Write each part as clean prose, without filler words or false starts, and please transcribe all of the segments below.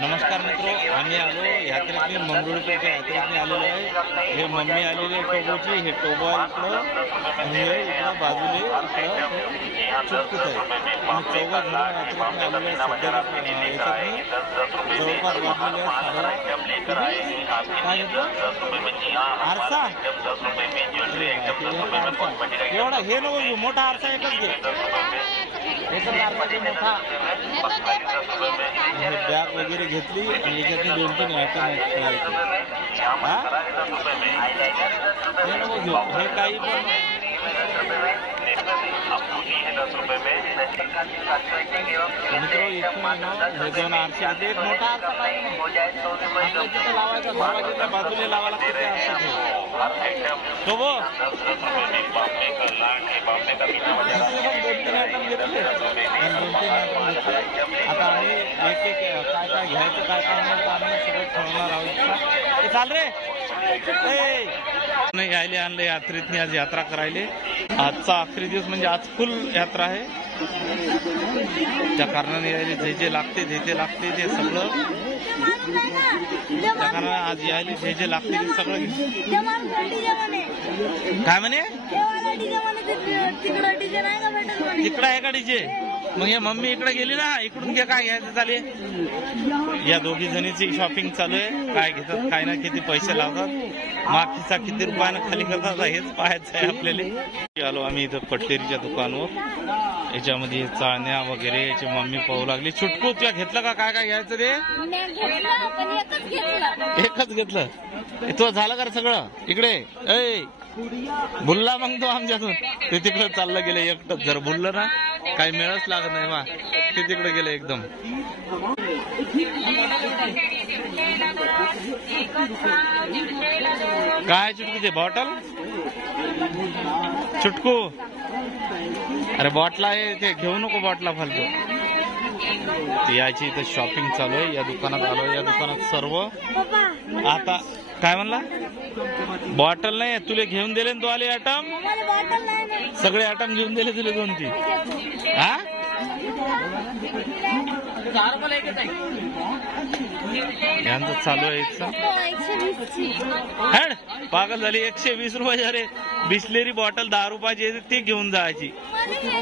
नमस्कार मित्रों, आम्ही आलो यात्रेतनी मंगरुळपीरच्या यात्रेतनी आलेलो आहे। हे मम्मी आलेली टोबोची, हे टोबो आहे इकडं आणि हे इकडं बाजूले इकडं चुटकुत आहे। आणि चौघा जण यात्रेतनी आलेले आहे। सध्या याच्यातनी जवळपास वाजलेले काय घेतलं आरसा एवढा हे नको घेऊ, मोठा आरसा एकच घे, एकच आरसा घे मोठा। बॅग वगैरे घेतली आणि याच्यातनी 2-3 आयटम आहेत। हे नको घेऊ, हे काही पण मित्रों इथून हे 2 आरसे आहेत। एक मोठा आरसा पाहिजे तिथे लावायचा, दरवाजाच्या बाजूला लावा लागते ते आरसे तो वो 2-3 आयटम घेतले। आता आम्ही एक काय काय घ्यायचं काय काय नाही आम्ही सगळं ठरवणार आहोत। चाल रे नाही घ्यायला आणले यात्रेतनी, आज यात्रा करायले। आजचा आखरी दिवस म्हणजे आज फुल यात्रा आहे, त्या कारणाने यायले जे जे लागते ते सगळं त्या कारणाने आज यायले जे लागते ते सगळं काय म्हणे तिकडं आहे का डीजे। मग या मम्मी इकडे गेली ना, इकडून घे काय घ्यायचं चाले। या दोघी जणीची शॉपिंग चालू आहे, काय घेतात काय ना, किती पैसे लावतात, मागचा किती रुपयानं खाली करतात हेच पाहायचं आहे आपल्याला। आलो आम्ही इथं कटलेरीच्या दुकानावर, याच्यामध्ये चाळण्या वगैरे याची मम्मी पाहू लागली। चुटकू तुला घेतलं का काय काय घ्यायचं ते एकच घेतलं, तो झालं का सगळं इकडे ऐ भुलला मग तो आमच्यातून, ते तिकडे चाललं गेलं एकटंच। जर भुललं ना काही मिळच लागत नाही बा, ते तिकडे गेलं एकदम। काय चुटकू ते बॉटल चुटकू, अरे बॉटला आहे ते घेऊ नको, बॉटला फालतू। याची इथं शॉपिंग चालू आहे, या दुकानात आलो। या दुकानात सर्व आता काय म्हणला बॉटल नाही तुले घेऊन दिले तो आले आयटम, सगळे आयटम घेऊन दिले तुले 2-3 हा यांचं चालू आहे। हेड पागल झाली, 120 रुपये अरे बिस्लेरी बॉटल 10 रुपयाची ती घेऊन जायची।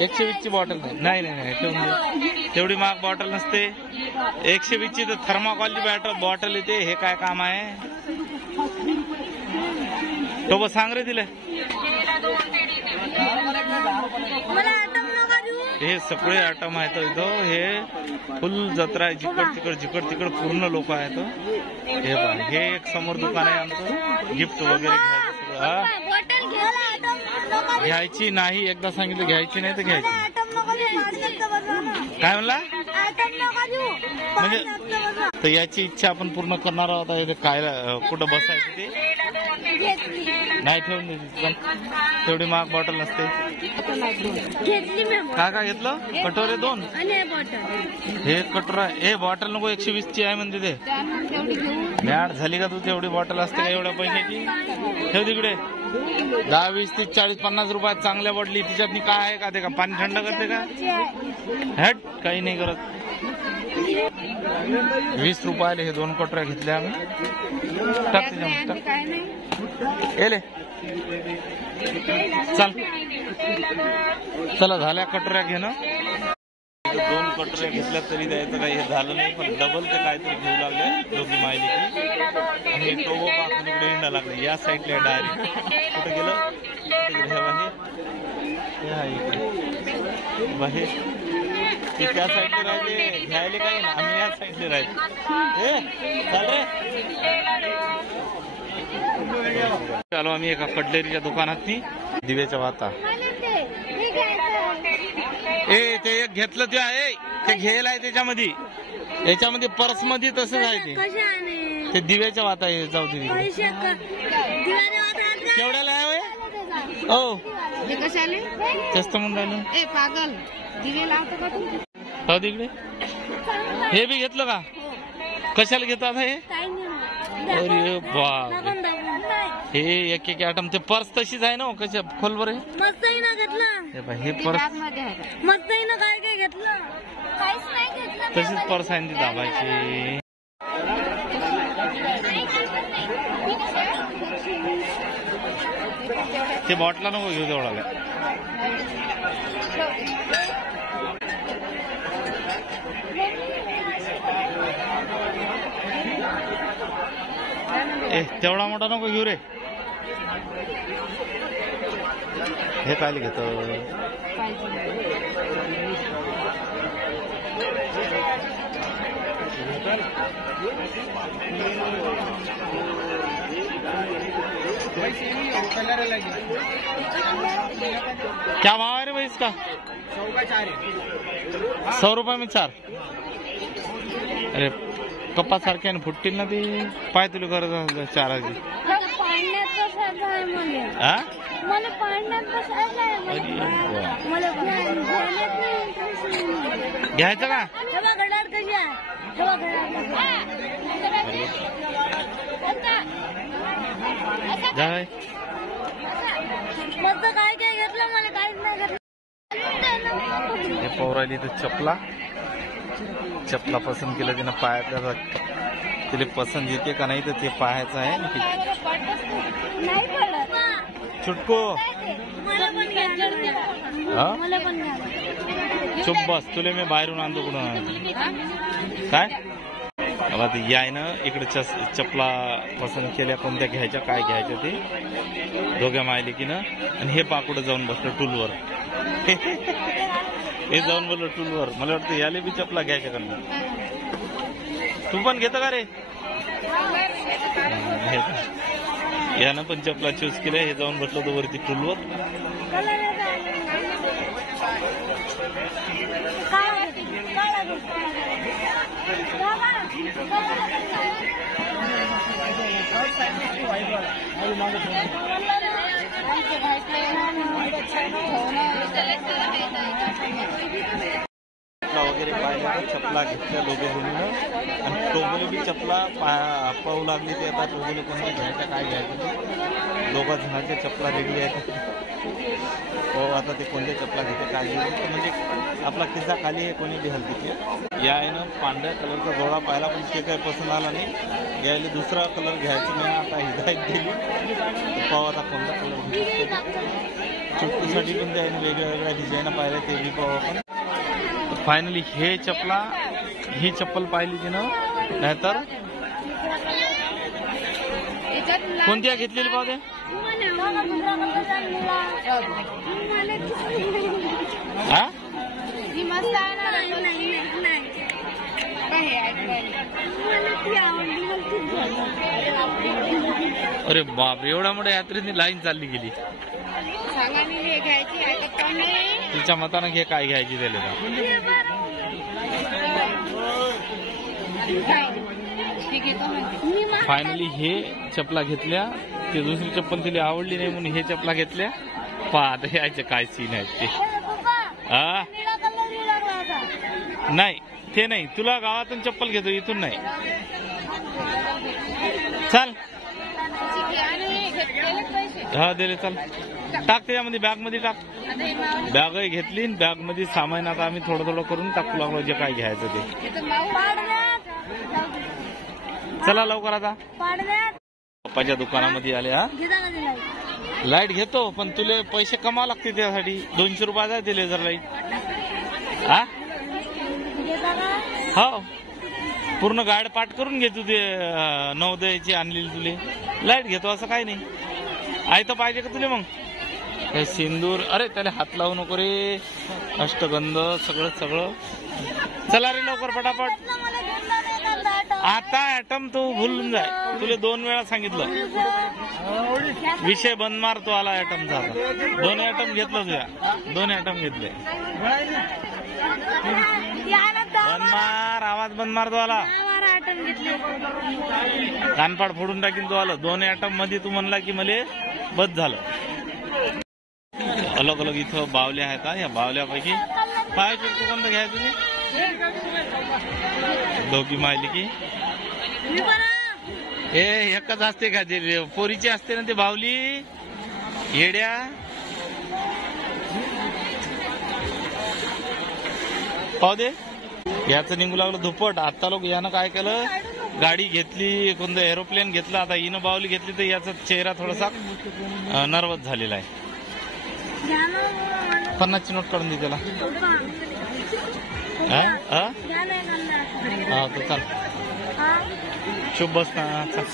120 ची बॉटल नाही नाही ठेवून तेवढी महाग बॉटल नसते। 120 ची तर थर्माकॉलची बॉटल येते, हे काय काम आहे तो बस सांग रे तिला। हे सगळे आयटम आहेत इथं, हे फुल जत्रा आहे, जिकड तिकड पूर्ण लोक आहेत। हे पहा, हे एक समोर दुकान आहे आमचं, गिफ्ट वगैरे घ्यायची नाही, एकदा सांगितलं घ्यायची नाही तर घ्यायची। काय म्हणला म्हणजे तर याची इच्छा आपण पूर्ण करणार आहोत। इथे काय कुठं बसायचं ते नाही ठेवून द्यायची, पण तेवढी महाग बॉटल नसते। काय काय घेतलं कटोरे 2 हे कटोरा, हे बॉटल नको 120 ची आहे म्हणते ते। मॅड झाली का तू, तेवढी बॉटल असते का एवढ्या पैशाची, ठेव तिकडे। 10, 20, 30, 40, 50 रुपयात चांगल्या बॉटली, तिच्यातनी काय आहे का ते, का पाणी थंड करते का, हट काही नाही करत। 20 रुपयाले हे 2 कटोऱ्या घेतल्या आम्ही, टाक चल चला झाल्या कटोऱ्या घेणं। 2 कटोऱ्या घेतल्या तरी द्यायचं काही हे झालं नाही, पण डबल ते काहीतरी घेऊ लागले दोघी मायली की। आणि टोबो पासून इकडे हिंडा लागले, या साईडला डायरेक्ट कुठे गेलं बाहेर ते त्या साईडला राहिले घ्यायला काही ना, आम्ही या साईडला राहिले। चाल रे चालो आम्ही एका कटलेरीच्या दुकानात दिव्याच्या वाता ते एक घेतलं ते आहे, ते घ्यायला आहे त्याच्यामध्ये, याच्यामध्ये पर्स मध्ये तसंच आहे ते दिव्याच्या वाता आहे। जाऊ दे केवढ्याला आहे हो जास्त म्हणून राहिलं पागल दिवे लावतो का तू, जाऊ दे इकडे। हे बी घेतलं का, कशाला घेतात हे, अरे बाप हे एक एक आयटम, ते पर्स तशीच आहे ना कशा खोल बरे मस्त आहे ना घेतलं, हे पर्स मस्त आहे ना, काय काय घेतलं, काहीच नाही घेतलं तशीच पर्स आहे ती दाबायची। ते बॉटला नको घेऊ तेवढा. तेवढा मोठा नको घेऊ रे. हे काय घेतो. क्या भाव है रे भाई इसका? 100 रुपये में 4. अरे कप्पा सारखे फुटतील ना ते. पाय तुला करत 4 मला पाण्यात बसायचं घ्यायचं का? घड्याळ कशी आहे? जाय मग काय काय घेतलं? मला काहीच नाही घेतलं. हे पौराली तर चपला पसंत केलं तिनं. पायाचा तिला पसंत येते का नाही तर ते पाहायचं आहे. नाही पडत. चुटको चुप बस. तुले मी बाहेरून आणतो कुठं काय. आता ते याय ना इकडे चपला पसंत केल्या. कोणत्या घ्यायच्या काय घ्यायच्या ते दोघ्या मायलेकीनं. आणि हे पाकुडं जाऊन बसलं टूलवर. हे जाऊन बोललो टूलवर. मला वाटतं याले बी चपला घ्यायच्या का. तू पण घेतो का रे? यानं पण चपला चूज केल्या. हे जाऊन बसलो तो वरती टूलवर. वगैरे पाहिल्या चपला घेतल्या दोघे जणीनं. आणि टोबोले बी चपला पाहू लागली. ते आता टोबोले कोणत्या घ्यायच्या काय घ्यायचं दोघा जणांच्या चपला रेडी आहेत. हो आता ते कोणत्या चपला घेते काय घेते म्हणजे आपला खिस्सा खाली आहे. कोणी बी हलकीचे. या आहे ना पांढऱ्या कलरचा जोडा पाहिला पण ते काही पसंत आला नाही. यायला दुसरा कलर घ्यायचा नाही. आता हिदायत दिली. पाहू आता कोणता कलर घ्यायचा. चुटकीसाठी पण त्याने वेगळ्या वेगळ्या डिझाईन पाहिल्या ते बी पाहू आपण. फायनली ही चप्पल पाहिली तिनं. नाहीतर कोणत्या घेतलेली पाहते. हा अरे बाप एवढ्या मोठ्या यात्रेने लाईन चालली गेली. तिच्या मतानं घे काय घ्यायची त्याला. फायनली हे चपला घेतल्या. ते दुसरी चप्पल तिला आवडली नाही म्हणून हे चपला घेतल्या. आता यायचे काय सीन आहेत ते. हा नाही ते नाही. तुला गावातून चप्पल घेतो इथून नाही. चल हा दिले. चल टाक त्याच्यामध्ये बॅग मध्ये टाक. बॅग घेतली. बॅग मध्ये सामान आता आम्ही थोडं थोडं करून टाकू लागलो जे काय घ्यायचं ते. चला लवकर आता पप्पाच्या दुकानामध्ये आले. हा लाईट घेतो पण तुला पैसे कमावं लागते त्यासाठी. 200 रुपयाचा दिले जर लाईट. हा हो पूर्ण गाड पाठ करून घेतो. ते नवोदयाची आणलेली तुले लाईट घेतो असं काही नाही. आहे तर पाहिजे का तुले मग हे सिंदूर. अरे त्याला हात लावू नको रे. अष्टगंध सगळं. चला रे लवकर पटापट. आता ऍटम तू भुलून जाय. तुला 2 वेळा सांगितलं. विषय बंद मारतो आला ऍटमचा. आता 2 ऍटम घेतलं तुझ्या. 2 ऍटम घेतले. बंद मार. आवाज बंद मार तो आला. कानपाड फोडून टाकीन तो आलं. 2 ऍटम मध्ये तू म्हणला की मला बस झालं. अलग अलग इथं बावल्या आहेत. या बावल्यापैकी पाय चुटकू कोणतं घ्याय तुम्ही. दोघी माहिली की हे एकच असते का. जे पोरीची असते ना ते बावली येड्या. पाहू दे याचं निघू लागलं धुपट. आता लोक यानं काय केलं गाडी घेतली, कोणतं एरोप्लेन घेतलं, आता हिनं बावली घेतली तर याचा चेहरा थोडासा नर्वस झालेला आहे. 50ची नोट काढून दे त्याला. हा तर चाल, शुभ बस ना. चल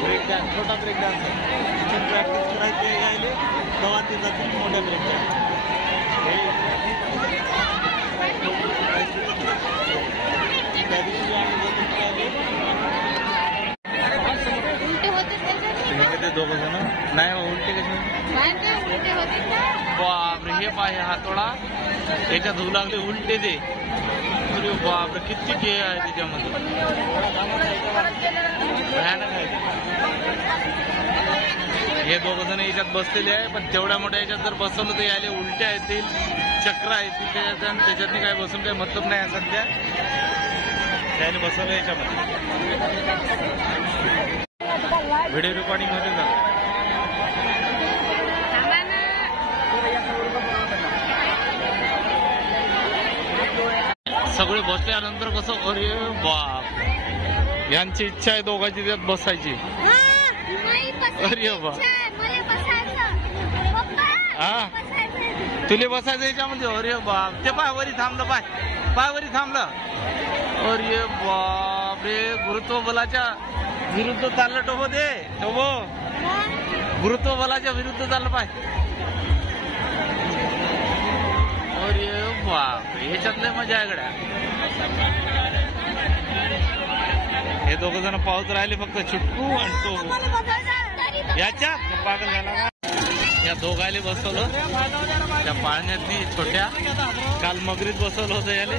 ब्रेक डान्स, छोटा ब्रेक डान्स प्रॅक्टिस करायचे यायले तेव्हा ते जातील मोठ्या ब्रेक डान्स. दोघ जण नाही उलटे कसे बापरे. हे पाय हातोडा याच्यात होऊ लागले उलटे ते. अरे बापरे किती खेळ आहे त्याच्यामध्ये, भयानक आहे. हे दोघ जण याच्यात बसलेले आहे, पण तेवढ्या मोठ्या याच्यात जर बसवलं तर यायला उलट्या येतील, चक्र येतील त्याच्यात काय बसून काही मतलब नाही सध्या. त्याने बसवलं याच्यामध्ये. व्हिडिओ रेकॉर्डिंग होते का? सगळे बसल्यानंतर कसं, अरे बाप, यांची इच्छा आहे दोघांची त्यात बसायची. अरे बाप, हा तुले बसायचं याच्यामध्ये. अरे बाप, ते पाय वरी थांबलं, पाय वरी थांबलं. अरे बाप रे, गुरुत्व बलाच्या विरुद्ध चाललं टोबो दे, टोबो गुरुत्व बलाच्या विरुद्ध चाललं पाय. अरे बाप, ह्याच्यात लय मजा आहे गड्या. हे दोघ जण पाहत राहिले फक्त चुटकू आणि तो याच्यात पागल झाला का. या दोघायला बसवलं त्या पाळण्यातनी छोट्या, काल मगरीत बसवलं होतं याले.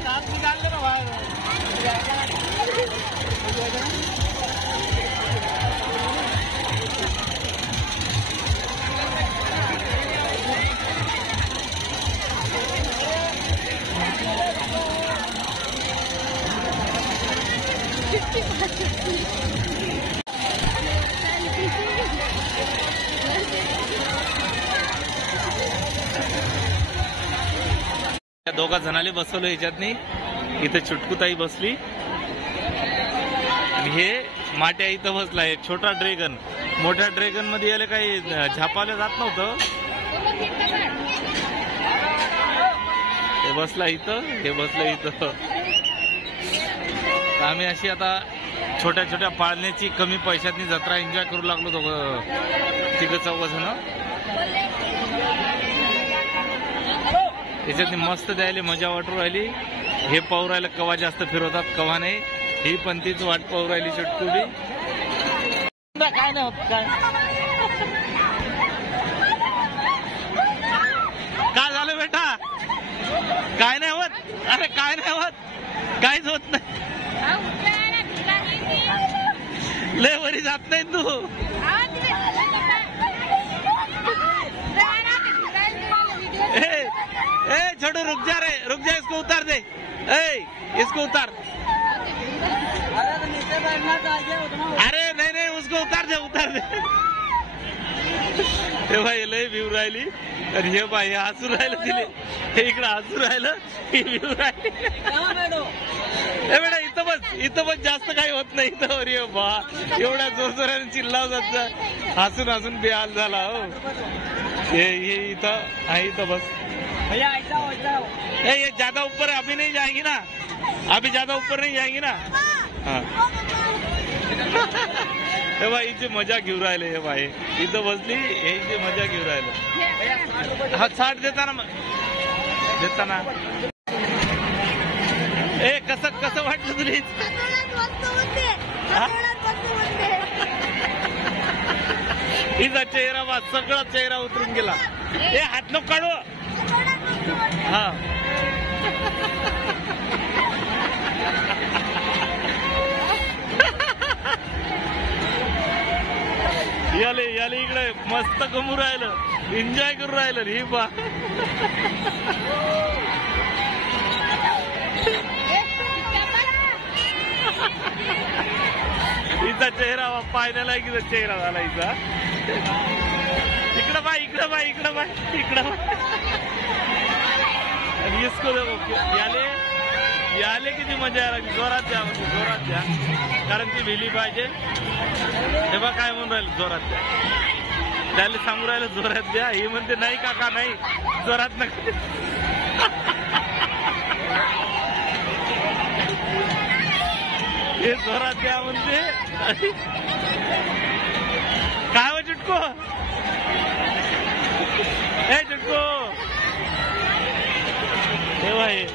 त्या दोघा जणाले बसवलं ह्याच्यातनी. इथं चुटकुताई बसली आणि हे माट्या इथं बसला. एक छोटा ड्रॅगन, मोठ्या ड्रॅगन मध्ये यायला काही झापावलं जात नव्हतं. हे बसला इथं, हे बसलं इथं. आम्ही अशी आता छोट्या छोट्या पाळण्याची कमी पैशातनी जत्रा एन्जॉय करू लागलो दोघं, तिघ चौघ जण. त्याच्यात मस्त द्यायला मजा वाटू राहिली. हे पाहू राहिलं कवा जास्त फिरवतात कवा नाही, ही पण तीच वाट पाहू राहिली चुटकुली. काय नाही होत, काय झालं बेटा, काय नाही होत. अरे काय नाही होत, काहीच होत नाही. लय वरी जात नाही तू. ए छोटू रुक जा रे, रुक जा, इसको उतार दे. इसको उतार. अरे नहीं नहीं, उसको उतार दे, उतार दे. हे भाई लय भिव राहिली. आणि हे बाई हसू राहिलं तिले, हे इकडं हसू राहिलं, ही भिव राहिली. हे बेटा इथं बस जास्त काही होत नाही इथं. अरे बा, एवढ्या जोरजोराने चिल्लाव जात, हसून हसून बेहाल झाला. हो ये इथं आहे, इथं बस. ये ज्यादा ऊपर अभी नहीं जाएंगी ना, अभी ज्यादा ऊपर नहीं जाएंगी ना. हाँ हे बाई हिची मजा घेऊ राहिले. हे बाई इथं बसली, हे हिची मजा घेऊ राहिले. हा छाट देताना ए कसं वाटलं तुला? हिचा चेहरा बा, सगळा चेहरा उतरून गेला. ए हात नको काढू. हा याले इकडे मस्त गमू राहिलं, एन्जॉय करू राहिलं रे बा. हिचा चेहरा पाहण्याला की चेहरा झाला हिचा. इकडं बाय. इसको देखो याले किती मजा यायला जोरात द्या म्हणजे जोरात द्या कारण ती भिली पाहिजे तेव्हा काय म्हणून राहिलं जोरात द्या त्याला सांगू राहिलं जोरात द्या ही म्हणते नाही काका नाही जोरात नका हे जोरात द्या म्हणते काय हो चुटको हे चुटको तेव्हा हे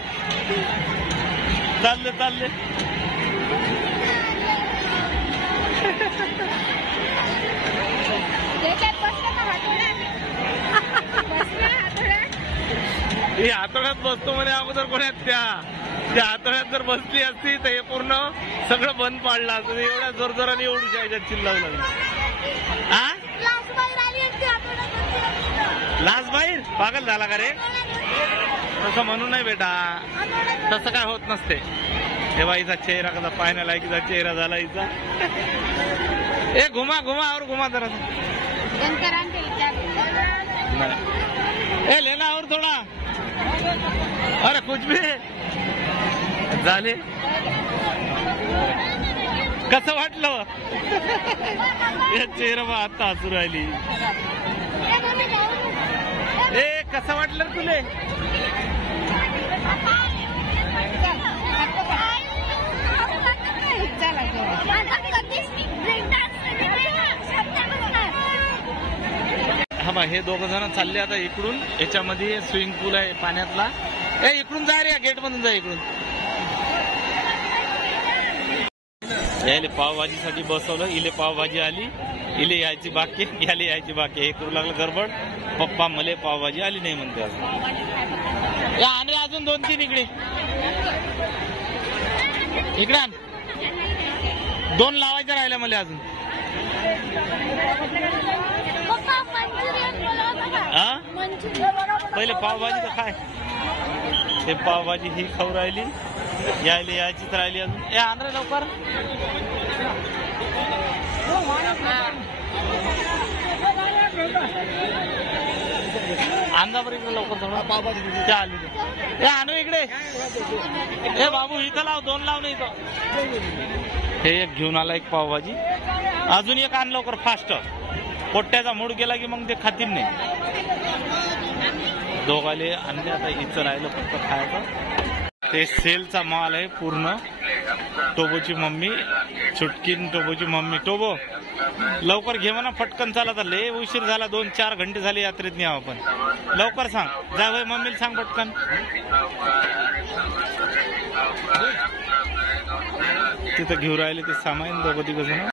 चालले ही हातोड्यात बसतो म्हणे अगोदर कोण्यात त्या हातोड्यात जर बसली असती तर हे पूर्ण सगळं बंद पाडलं असतं एवढ्या जोरजोराने एवढी याच्यात चिल्लावू लागली हा लाज बाहेर पागल झाला का रे तसं म्हणू नाही बेटा तसं काय होत नसते हे बाईचा चेहरा कसा पाहण्या लायकीचा चेहरा झाला हिचा ए घुमा और घुमा जरा ए लेना और थोडा अरे कुछ भी झाले कसं वाटलं या चेहरा बा आता हसू राहिली ए कसं वाटलं तुले हा बा हे दोघं जण चालले आता इकडून याच्यामध्ये स्विमिंग पूल आहे पाण्यातला ए इकडून जा रे गेट मधून जा इकडून यायले पावभाजीसाठी बसवलं इले पावभाजी आली इले यायची बाकी याले यायची बाकी हे करू लागलं गडबड पप्पा मले पावभाजी आली नाही म्हणते अजून या आणि अजून 2-3 इकडे आण 2 लावायच्या राहिल्या मला अजून हा पहिले पावभाजी तर खाय ते पावभाजी ही खाऊ राहिली यायला यायचीच राहिली अजून ए आण रे लवकर आणजा बरं इकडे लवकर थोडा पावभाजी त्या आली ए आणू इकडे ए बाबू इथं लाव 2 लाव नाही इथं हे एक घेऊन आला एक पावभाजी अजून एक आण लवकर फास्ट पोट्ट्याचा मूड गेला की मग ते खातील नाही दोघाले आणले आता इथं राहिलं फक्त खायचं ते सेलचा माल आहे पूर्ण टोबोची मम्मी चुटकीन टोबोची मम्मी टोबो लवकर घे म्हणा पटकन चाला तर लय उशीर झाला 2-4 घंटे झाले यात्रेत नाही आपण लवकर सांग जा भाई मम्मीला सांग पटकन तिथं घेऊन राहिले ते सामान दोघं जण